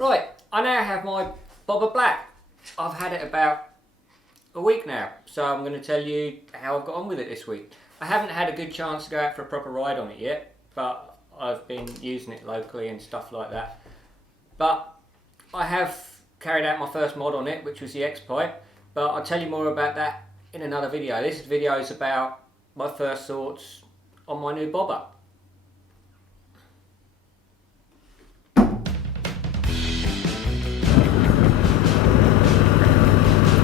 Right, I now have my Bobber Black. I've had it about a week now, so I'm going to tell you how I've got on with it this week. I haven't had a good chance to go out for a proper ride on it yet, but I've been using it locally and stuff like that. But I have carried out my first mod on it, which was the Xpipe, but I'll tell you more about that in another video. This video is about my first thoughts on my new bobber.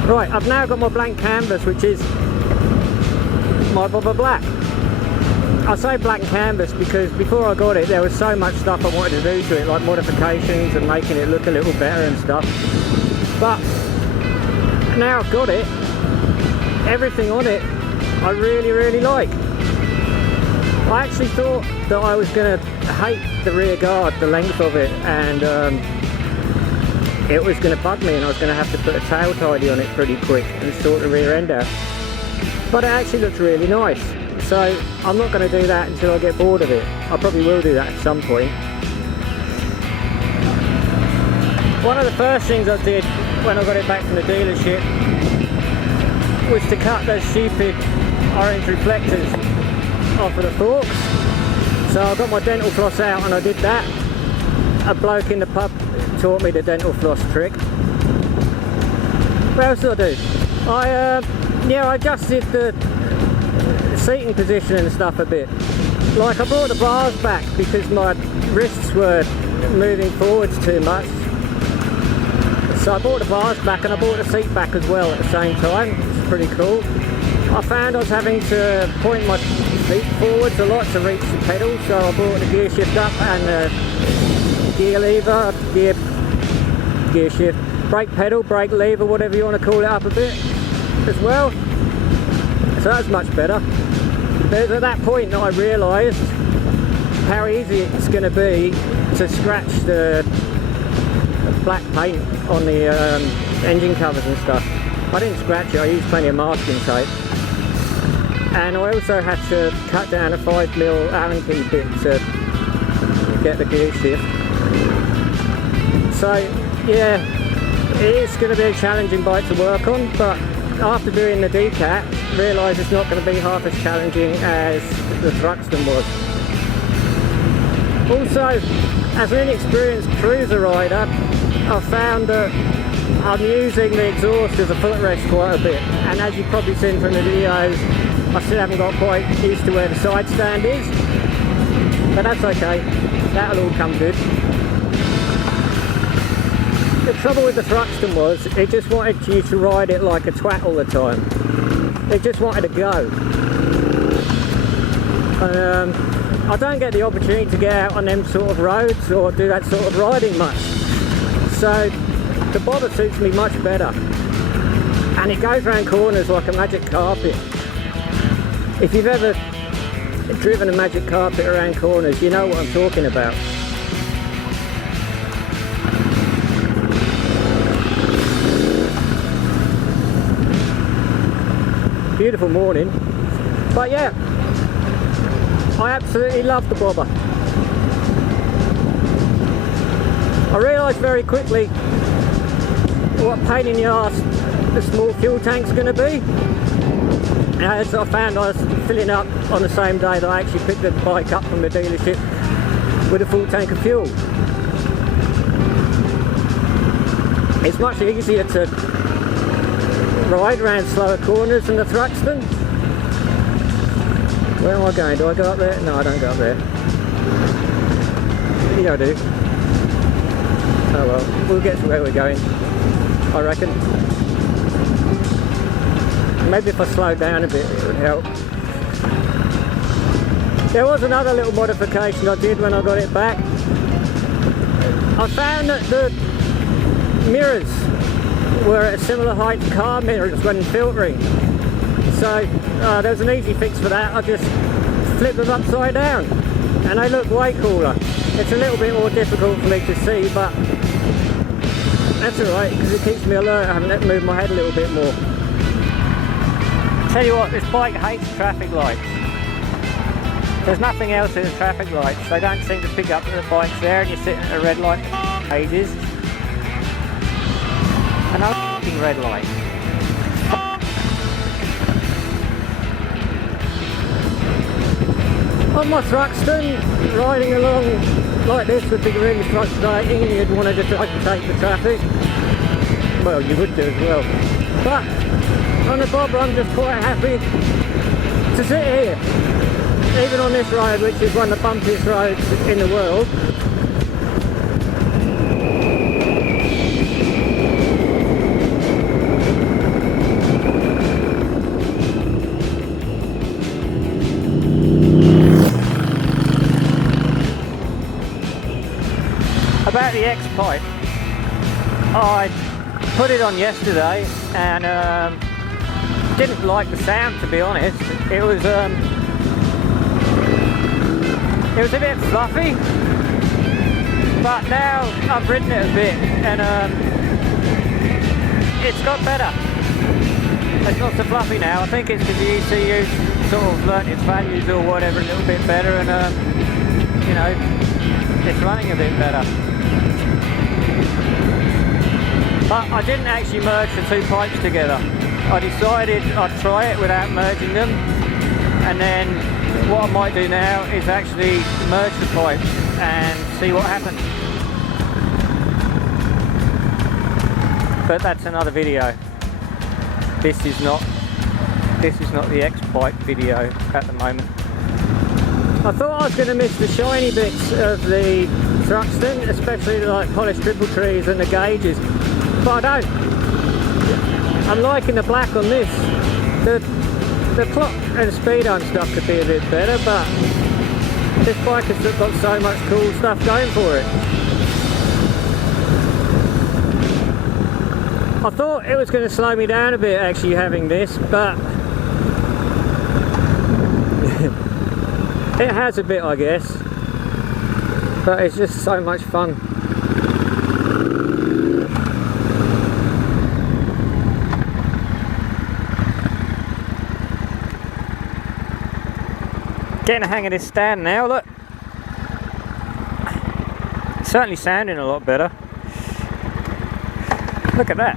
Right, I've now got my blank canvas, which is my Bobber Black. I say blank canvas because before I got it there was so much stuff I wanted to do to it, like modifications and making it look a little better and stuff. But now I've got it, everything on it I really like. I actually thought that I was going to hate the rear guard, the length of it, and it was going to bug me and I was going to have to put a tail tidy on it pretty quick and sort the rear end out. But it actually looks really nice, so I'm not going to do that until I get bored of it. I probably will do that at some point. One of the first things I did when I got it back from the dealership was to cut those stupid orange reflectors off of the forks. So I got my dental floss out and I did that. A bloke in the pub taught me the dental floss trick. What else did I do? I adjusted the seating position and stuff a bit. Like, I brought the bars back because my wrists were moving forwards too much. So I brought the bars back and I brought the seat back as well at the same time. It's pretty cool. I found I was having to point my feet forwards a lot to reach the pedals, so I brought the gear shift up and the gear lever, gear shift, brake pedal, brake lever, whatever you want to call it, up a bit as well. So that's much better. But it was at that point that I realised how easy it's going to be to scratch the black paint on the engine covers and stuff. I didn't scratch it, I used plenty of masking tape. And I also had to cut down a 5mm Allen key bit to get the gear shift. So yeah, it is going to be a challenging bike to work on, but after doing the decat, realised it's not going to be half as challenging as the Thruxton was. Also, as an inexperienced cruiser rider, I've found that I'm using the exhaust as a footrest quite a bit, and as you've probably seen from the videos, I still haven't got quite used to where the side stand is, but that's okay, that'll all come good. The trouble with the Thruxton was, it just wanted you to ride it like a twat all the time. It just wanted to go. I don't get the opportunity to get out on them sort of roads or do that sort of riding much. So the bobber suits me much better. And it goes around corners like a magic carpet. If you've ever driven a magic carpet around corners, you know what I'm talking about. Beautiful morning, but yeah, I absolutely love the bobber. I realised very quickly what a pain in the arse the small fuel tank's going to be, as I found I was filling up on the same day that I actually picked the bike up from the dealership with a full tank of fuel. It's much easier to ride around slower corners than the Thruxton. Where am I going? Do I go up there? No, I don't go up there. Yeah, I do. Oh well, we'll get to where we're going, I reckon. Maybe if I slow down a bit it would help. There was another little modification I did when I got it back. I found that the mirrors were at a similar height to car mirrors when filtering. So there's an easy fix for that. I just flip them upside down and they look way cooler. It's a little bit more difficult for me to see, but that's alright because it keeps me alert. I haven't to move my head a little bit more. Tell you what, this bike hates traffic lights. There's nothing else in the traffic lights. They don't seem to pick up that the bike's there and you're sitting at a red light for ages. Another f***ing red light. On my Thruxton, riding along like this with big rims frustrating, you'd want to just overtake the traffic. Well, you would do as well. But on the bobber, I'm just quite happy to sit here. Even on this road, which is one of the bumpiest roads in the world. About the Xpipe, I put it on yesterday and didn't like the sound, to be honest. It was a bit fluffy, but now I've ridden it a bit and it's got better. It's not so fluffy now. I think it's because the ECU sort of learnt its values or whatever a little bit better, and you know, it's running a bit better. But I didn't actually merge the two pipes together. I decided I'd try it without merging them, and then what I might do now is actually merge the pipes and see what happens. But that's another video. This is not the Xpipe video at the moment. I thought I was going to miss the shiny bits of the Thruxton, especially the like polished triple trees and the gauges, but I don't. I'm liking the black on this. The clock and speed and stuff could be a bit better, but this bike has got so much cool stuff going for it. I thought it was going to slow me down a bit actually having this, but it has a bit, I guess. But it's just so much fun. Getting the hang of this stand now, look. Certainly sounding a lot better. Look at that.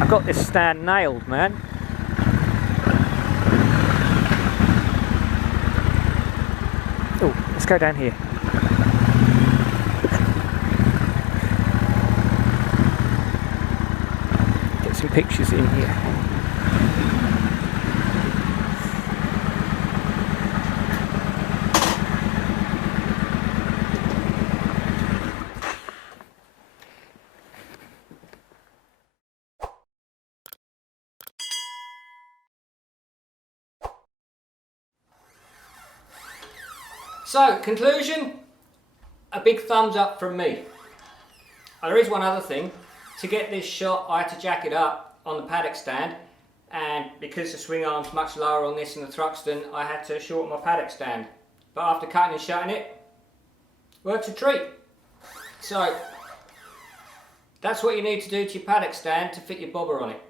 I've got this stand nailed, man. Oh, let's go down here. Get some pictures in here. So, conclusion, a big thumbs up from me. There is one other thing. To get this shot, I had to jack it up on the paddock stand, and because the swing arm's much lower on this than the Thruxton, I had to shorten my paddock stand. But after cutting and shutting it, works a treat. So, that's what you need to do to your paddock stand to fit your bobber on it.